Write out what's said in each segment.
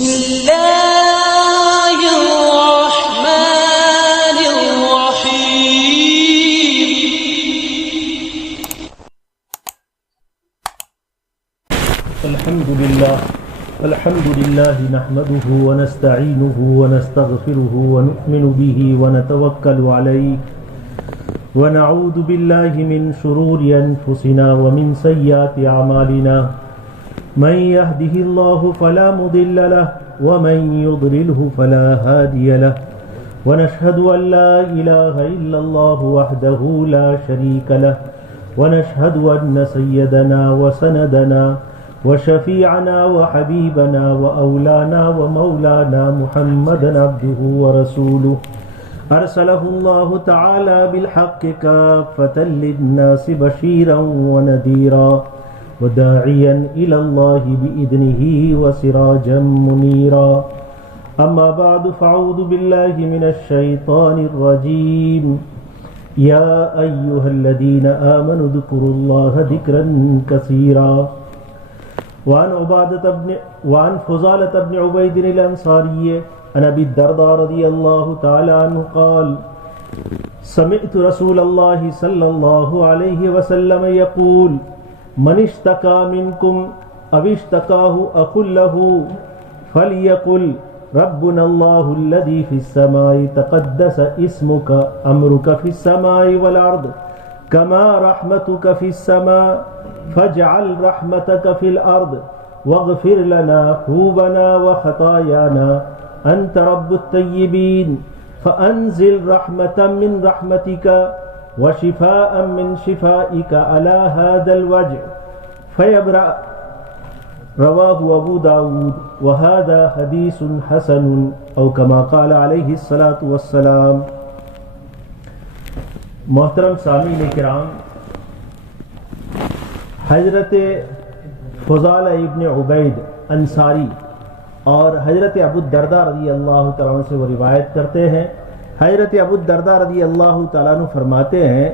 بسم الله الرحمن الرحيم. الحمد لله نحمده ونستعينه ونستغفره ونؤمن به ونتوكل عليه ونعوذ بالله من شرور أنفسنا ومن سيئات أعمالنا من يهده الله فلا مضل له ومن يضلله فلا هادي له ونشهد أن لا إله إلا الله وحده لا شريك له ونشهد أن سيدنا وسندنا وشفيعنا وحبيبنا وأولانا ومولانا محمدا عبده ورسوله أرسله الله تعالى بالحق كافة للناس بشيرا ونذيرا وداعيا إلى الله بإذنه وسراجا منيرا. أما بعد فأعوذ بالله من الشيطان الرجيم. يا أيها الذين آمنوا اذكروا الله ذكرا كثيرا. وعن فضالة بن عبيد الأنصاري عن أبي الدرداء رضي الله تعالى عنه قال سمعت رسول الله صلى الله عليه وسلم يقول من اشتكى منكم أو اشتكاه أخ له فليقل ربنا الله الذي في السماء تقدس اسمك أمرك في السماء والأرض كما رحمتك في السماء فاجعل رحمتك في الأرض واغفر لنا حوبنا وخطايانا أنت رب الطيبين فأنزل رحمة من رحمتك وشفاء من شفائك على هذا الوجع فيبرأ. رواه أبو داود وهذا حديث حسن أو كما قال عليه الصلاة والسلام. محترم سامعین کرام، حضرت فضالہ ابن عبید انصاری اور حضرت ابو الدرداء رضی اللہ تعالیٰ عنہ سے وہ روایت کرتے ہیں. حضرت ابو الدرداء رضی اللہ تعالیٰ عنہ فرماتے ہیں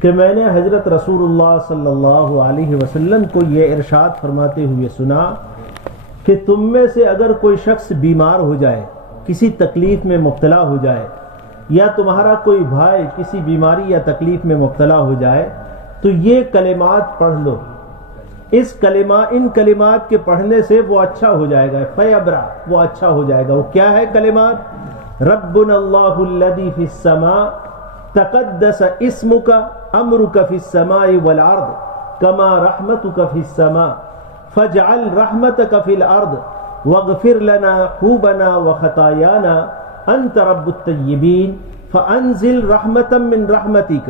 کہ میں نے حضرت رسول اللہ صلی اللہ علیہ وسلم کو یہ ارشاد فرماتے ہوئے سنا کہ تم میں سے اگر کوئی شخص بیمار ہو جائے، کسی تکلیف میں مبتلا ہو جائے، یا تمہارا کوئی بھائی کسی بیماری یا تکلیف میں مبتلا ہو جائے تو یہ کلمات پڑھ لو. ان کلمات کے پڑھنے سے وہ اچھا ہو جائے گا. فیبرا، وہ اچھا ہو جائے گا. وہ کیا ہے کلمات؟ ربنا اللہ الذی فی السماء تقدس اسمک امرک فی السماء والارض کما رحمتک فی السماء فاجعل رحمتک فی الارض واغفر لنا حوبنا وخطایانا انت رب الطیبین فانزل رحمتا من رحمتک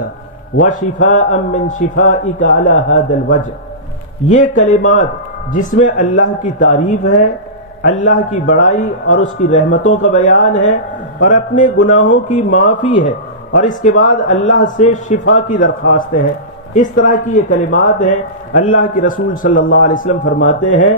وشفاء من شفائک علی هذا الوجع. یہ کلمات جس میں اللہ کی تعریف ہے، اللہ کی بڑائی اور اس کی رحمتوں کا بیان ہے اور اپنے گناہوں کی معافی ہے، اور اس کے بعد اللہ سے شفا کی درخواست ہے. اس طرح کی یہ کلمات ہیں. اللہ کے رسول صلی اللہ علیہ وسلم فرماتے ہیں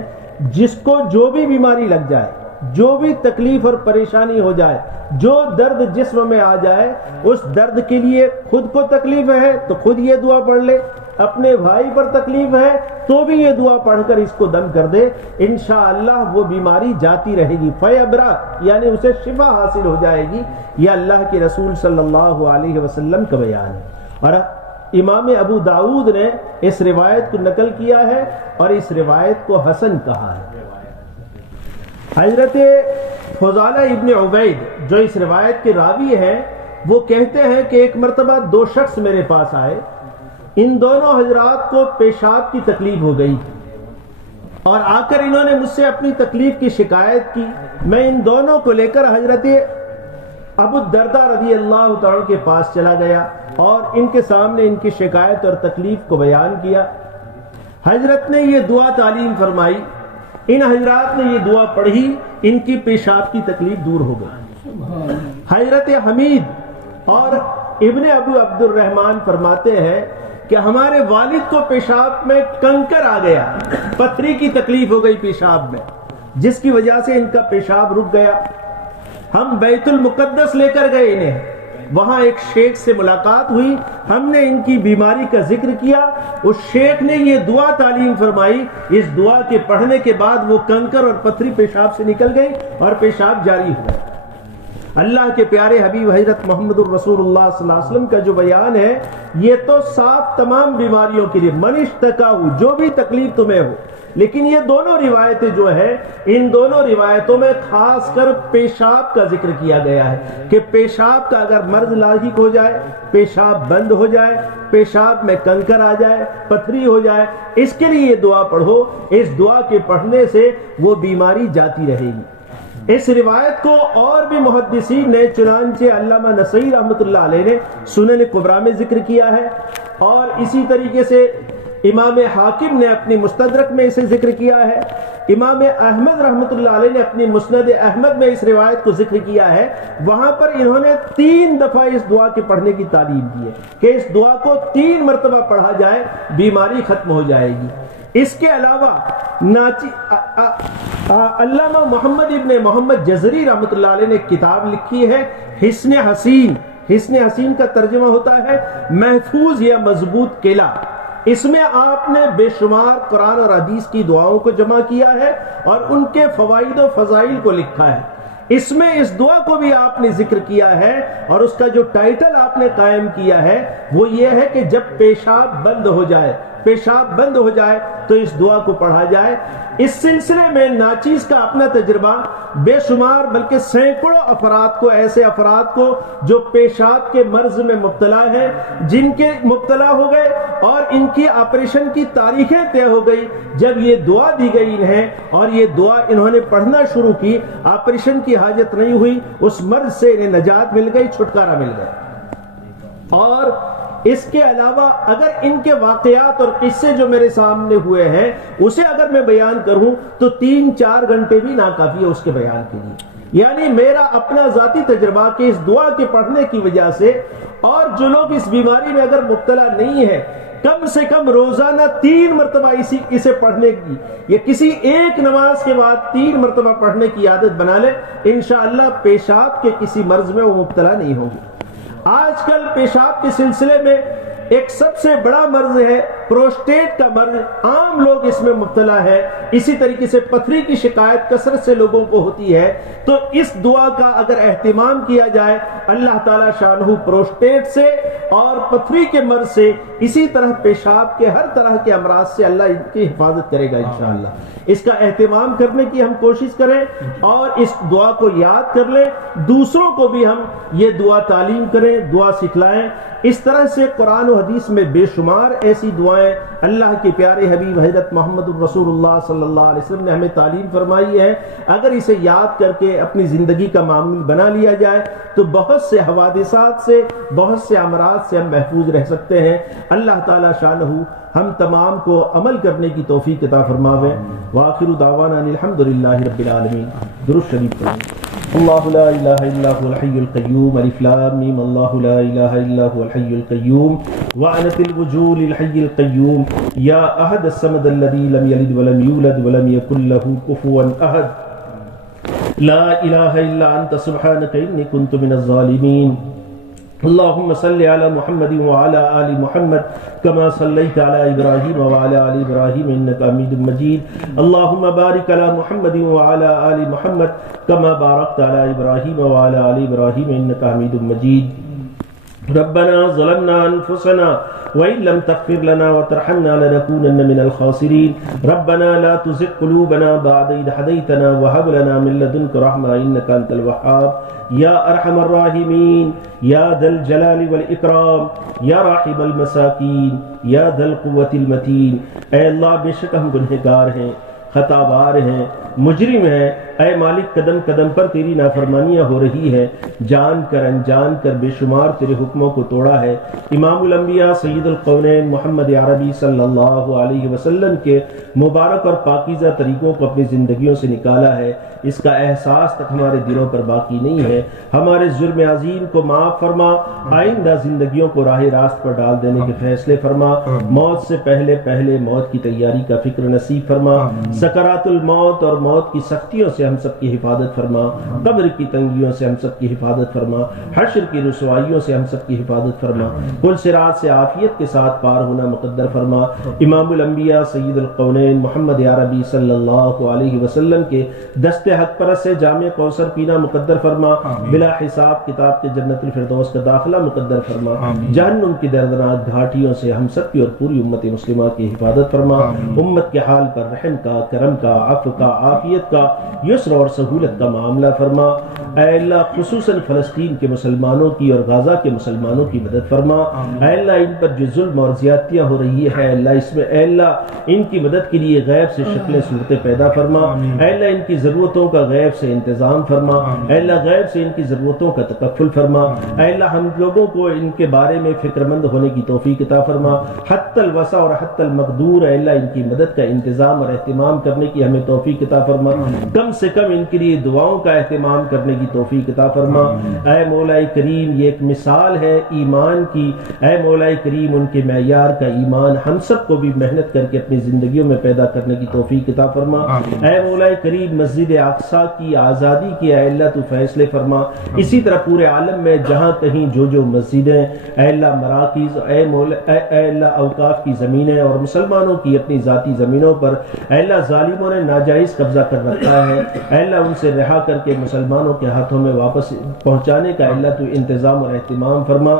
جس کو جو بھی بیماری لگ جائے، جو بھی تکلیف اور پریشانی ہو جائے، جو درد جسم میں آ جائے، اس درد کے لیے خود کو تکلیف ہے تو خود یہ دعا پڑھ لے، اپنے بھائی پر تکلیف ہے تو بھی یہ دعا پڑھ کر اس کو دم کر دے، انشاءاللہ وہ بیماری جاتی رہے گی. فیبرا یعنی اسے شفا حاصل ہو جائے گی. یہ اللہ کے رسول صلی اللہ علیہ وسلم کا بیان ہے. اور امام ابو داود نے اس روایت کو نقل کیا ہے اور اس روایت کو حسن کہا ہے. حضرت فضالہ ابن عبید جو اس روایت کے راوی ہیں وہ کہتے ہیں کہ ایک مرتبہ دو شخص میرے پاس آئے. ان دونوں حضرات کو پیشاب کی تکلیف ہو گئی اور آ کر انہوں نے مجھ سے اپنی تکلیف کی شکایت کی. میں ان دونوں کو لے کر حضرت ابو الدرداء رضی اللہ تعالیٰ کے پاس چلا گیا اور ان کے سامنے ان کی شکایت اور تکلیف کو بیان کیا. حضرت نے یہ دعا تعلیم فرمائی. ان حضرات نے یہ دعا پڑھی، ان کی پیشاب کی تکلیف دور ہو گئی. حضرت حمید اور ابن ابو عبد الرحمن فرماتے ہیں کہ ہمارے والد کو پیشاب میں کنکر آ گیا، پتھری کی تکلیف ہو گئی پیشاب میں، جس کی وجہ سے ان کا پیشاب رک گیا. ہم بیت المقدس لے کر گئے انہیں وہاں ایک شیخ سے ملاقات ہوئی، ہم نے ان کی بیماری کا ذکر کیا، اس شیخ نے یہ دعا تعلیم فرمائی، اس دعا کے پڑھنے کے بعد وہ کنکر اور پتھری پیشاب سے نکل گئی اور پیشاب جاری ہوا۔ اللہ کے پیارے حبیب حضرت محمد الرسول اللہ صلی اللہ علیہ وسلم کا جو بیان ہے یہ تو صاف تمام بیماریوں کے لیے، من اشتکا ہو، جو بھی تکلیف تمہیں ہو، لیکن یہ دونوں روایتیں جو ہے ان دونوں روایتوں میں خاص کر پیشاب کا ذکر کیا گیا ہے کہ پیشاب کا اگر مرض لاحق ہو جائے، پیشاب بند ہو جائے، پیشاب میں کنکر آ جائے، پتھری ہو جائے، اس کے لیے یہ دعا پڑھو، اس دعا کے پڑھنے سے وہ بیماری جاتی رہے گی۔ اس روایت کو اور بھی محدثین نے، چنانچہ علامہ نسائی رحمۃ اللہ علیہ نے سنن کبریٰ میں ذکر کیا ہے، اور اسی طریقے سے امام حاکم نے اپنی مستدرک میں اسے ذکر کیا ہے، امام احمد رحمۃ اللہ علیہ نے اپنی مسند احمد میں اس روایت کو ذکر کیا ہے۔ وہاں پر انہوں نے 3 دفعہ اس دعا کے پڑھنے کی تعلیم دی ہے کہ اس دعا کو 3 مرتبہ پڑھا جائے، بیماری ختم ہو جائے گی۔ اس کے علاوہ علامہ محمد ابن محمد جزری رحمۃ اللہ علیہ نے کتاب لکھی ہے حصن حسین۔ حصن حسین کا ترجمہ ہوتا ہے محفوظ یا مضبوط قلعہ۔ اس میں آپ نے بے شمار قرآن اور حدیث کی دعاؤں کو جمع کیا ہے اور ان کے فوائد و فضائل کو لکھا ہے۔ اس میں اس دعا کو بھی آپ نے ذکر کیا ہے، اور اس کا جو ٹائٹل آپ نے قائم کیا ہے وہ یہ ہے کہ جب پیشاب بند ہو جائے، پیشاب بند ہو جائے تو اس دعا کو پڑھا جائے۔ اس سلسلے میں ناچیز کا اپنا تجربہ، بے شمار بلکہ سینکڑوں افراد کو، ایسے افراد کو جو پیشاب کے مرض میں مبتلا ہیں، جن کے مبتلا ہو گئے اور ان کی آپریشن کی تاریخیں طے ہو گئی، جب یہ دعا دی گئی انہیں اور یہ دعا انہوں نے پڑھنا شروع کی، آپریشن کی حاجت نہیں ہوئی، اس مرض سے انہیں نجات مل گئی، چھٹکارا مل گیا۔ اور اس کے علاوہ اگر ان کے واقعات اور قصے جو میرے سامنے ہوئے ہیں اسے اگر میں بیان کروں تو 3-4 گھنٹے بھی ناکافی ہے اس کے بیان کے لیے۔ یعنی میرا اپنا ذاتی تجربہ کہ اس دعا کے پڑھنے کی وجہ سے، اور جو لوگ اس بیماری میں اگر مبتلا نہیں ہے، کم سے کم روزانہ 3 مرتبہ اسے پڑھنے کی، یا کسی ایک نماز کے بعد 3 مرتبہ پڑھنے کی عادت بنا لے، انشاءاللہ پیشاب کے کسی مرض میں وہ مبتلا نہیں ہوں گے۔ آج کل پیشاب کے سلسلے میں ایک سب سے بڑا مرض ہے پروسٹیٹ کا مرض، عام لوگ اس میں مبتلا ہے۔ اسی طریقے سے پتھری کی شکایت کثرت سے لوگوں کو ہوتی ہے، تو اس دعا کا اگر اہتمام کیا جائے، اللہ تعالیٰ شانہ پروسٹیٹ سے اور پتھری کے مرض سے، اسی طرح پیشاب کے ہر طرح کے امراض سے اللہ ان کی حفاظت کرے گا انشاءاللہ۔ اس کا اہتمام کرنے کی ہم کوشش کریں اور اس دعا کو یاد کر لیں، دوسروں کو بھی ہم یہ دعا تعلیم کریں، دعا سکھلائیں۔ اس طرح سے قرآن و حدیث میں بے شمار ایسی دعائیں اللہ کے پیارے حبیب حضرت محمد الرسول اللہ صلی اللہ علیہ وسلم نے ہمیں تعلیم فرمائی ہے۔ اگر اسے یاد کر کے اپنی زندگی کا معمول بنا لیا جائے تو بہت سے حوادثات سے، بہت سے امراض سے ہم محفوظ رہ سکتے ہیں۔ اللہ تعالی شانہ ہم تمام کو عمل کرنے کی توفیق عطا فرماوے۔ وآخر دعوانا الحمدللہ رب العالمین۔ درود شریف پڑھیں۔ اللہ لا الہ الا هو الحی القیوم، الف لام میم، اللہ لا الہ الا هو الحی القیوم وعنت الوجوه للحی القیوم یا احد الصمد الذی لم یلد ولم یولد ولم یکن له کفوا احد لا الہ الا انت سبحانک انی کنت من الظالمین۔ اللهم صل على محمد وعلى آل محمد كما صليت على إبراهيم وعلى آل إبراهيم إنك حميد مجيد۔ اللهم بارك على محمد وعلى آل محمد كما باركت على إبراهيم وعلى آل إبراهيم إنك حميد مجيد۔ ربنا ظلمنا أنفسنا وإن لم تغفر لنا وترحمنا لنكونن من الخاسرين۔ ربنا لا تزغ قلوبنا بعد إذ هديتنا وهب لنا من لدنك رحمة إنك أنت الوهاب۔ یا ارحم الراحمین، یا ذا الجلال والإکرام، یا راحم المساکین، یا ذا القوة المتین۔ اے اللہ بے شک ہم گنہگار ہیں، خطا بار ہیں، مجرم ہیں۔ اے مالک قدم قدم پر تیری نافرمانیاں ہو رہی ہے، جان کر انجان کر بے شمار تیرے حکموں کو توڑا ہے۔ امام الانبیاء سید القونین محمد عربی صلی اللہ علیہ وسلم کے مبارک اور پاکیزہ طریقوں کو اپنی زندگیوں سے نکالا ہے، اس کا احساس تک ہمارے دلوں پر باقی نہیں ہے۔ ہمارے جرم عظیم کو معاف فرما، آئندہ زندگیوں کو راہ راست پر ڈال دینے کے فیصلے فرما، موت سے پہلے موت کی تیاری کا فکر نصیب فرما، سکرات الموت اور موت کی سختیوں سے ہم سب کی حفاظت فرما، قبر کی تنگیوں سے ہم سب کی حفاظت فرما، حشر کی رسوائیوں سے ہم سب کی حفاظت فرما، کل صراط سے عافیت کے ساتھ پار ہونا مقدر فرما، امام الانبیاء سید القونین محمد عربی صلی اللہ علیہ وسلم کے دست حق پرست سے جامع کوثر پینا مقدر فرما، بلا حساب کتاب کے جنت الفردوس کا داخلہ مقدر فرما، جہنم کی دردناک گھاٹیوں سے ہم سب کی اور پوری امت مسلمہ کی حفاظت فرما، امت کے حال پر رحم کا، کرم کا، عفو کا، عافیت کا، یسر اور سہولت کا معاملہ فرما، اے اللہ خصوصاً فلسطین کے مسلمانوں کی اور غزہ کے مسلمانوں کی مدد فرما، اے اللہ ان پر جو ظلم اور زیادتیاں ہو رہی ہے اللہ اس میں اے اللہ ان کی مدد کے لیے غیب سے شکلیں صورتیں پیدا فرما، اے اللہ ان کی ضرورتوں کا غیب سے انتظام فرما، اے اللہ غیب سے ان کی ضرورتوں کا تکفل فرما، اے اللہ ہم لوگوں کو ان کے بارے میں فکر مند ہونے کی توفیق عطا فرما، حتی الوسع اور حتی المقدور اے اللہ ان کی مدد کا انتظام اور اہتمام کرنے کی ہمیں توفیق عطا فرما، کم سے کم ان کے لیے دعاؤں کا اہتمام کرنے کی توفیق عطا فرما، اے مولا کریم یہ ایک مثال ہے ایمان کی، اے مولا کریم ان کے معیار کا ایمان ہم سب کو بھی محنت کر کے اپنی زندگیوں میں پیدا کرنے کی توفیق عطا فرما، اے مولا کریم مسجد اقصی کی آزادی کی اے اللہ تو فیصلے فرما، اسی طرح پورے عالم میں جہاں کہیں جو مسجدیں اے اللہ مراکز اے مولا اے اللہ اوقاف کی زمینیں اور مسلمانوں کی اپنی ذاتی زمینوں پر اے اللہ ظالموں نے ناجائز قبضہ کر رکھا ہے، اے اللہ ان سے رہا کر کے مسلمانوں کے ہاتھوں میں واپس پہنچانے کا اللہ تو انتظام اور اہتمام فرما،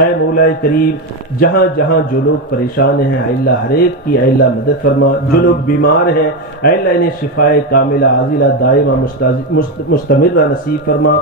اے مولا کریم جہاں جہاں جو لوگ پریشان ہیں اے اللہ ہر ایک کی اے اللہ مدد فرما، جو لوگ بیمار ہیں اے اللہ انہیں شفائے کاملہ عاجلہ دائمہ مستمرہ نصیب فرما،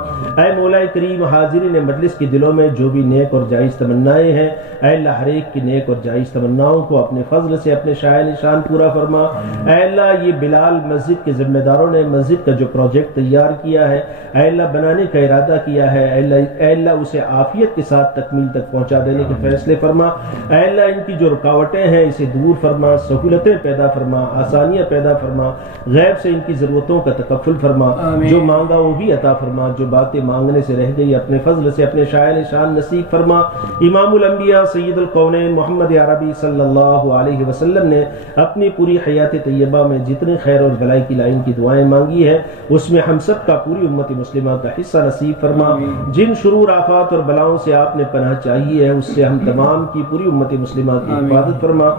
اے مولا کریم حاضرین مجلس کے دلوں میں جو بھی نیک اور جائز تمنائیں ہیں اے اللہ ہر ایک کی نیک اور جائز تمناؤں کو اپنے فضل سے اپنے شائع نشان پورا فرما، اے اللہ یہ بلال مسجد کے ذمہ داروں نے مسجد کا جو پروجیکٹ تیار کیا ہے اے اللہ بنانے کا ارادہ کیا ہے اے اللہ اسے عافیت کے ساتھ تکمیل تک پہنچا دینے کے فیصلے فرما، اے اللہ ان کی جو رکاوٹیں ہیں اسے دور فرما، سہولتیں پیدا فرما، آسانیاں پیدا فرما، غیب سے ان کی ضرورتوں کا تکفل فرما، جو مانگا وہ بھی عطا فرما، جو باتیں مانگنے سے رہ گئی اپنے فضل سے اپنے شائع نشان نصیب فرما، امام الانبیاء سید القونین محمد عربی صلی اللہ علیہ وسلم نے اپنی پوری حیات طیبہ میں جتنے خیر اور بھلائی کی لائن کی دعائیں مانگی ہے اس میں ہم سب کا پوری امت مسلمہ کا حصہ نصیب فرما، جن شرور آفات اور بلاؤں سے آپ نے پناہ چاہیے ہے اس سے ہم تمام کی پوری امت مسلمہ کی حفاظت فرما،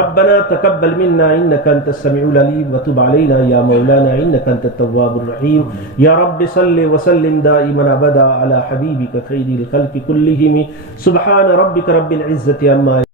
ربنا تقبل منا انک انت السمیع العلیم وتب علینا یا مولانا انک انت التواب الرحیم، یا رب صل وسلم دائما ابدا علی حبیبک خیر الخلق کلہم، سبحان ربک رب العزة عما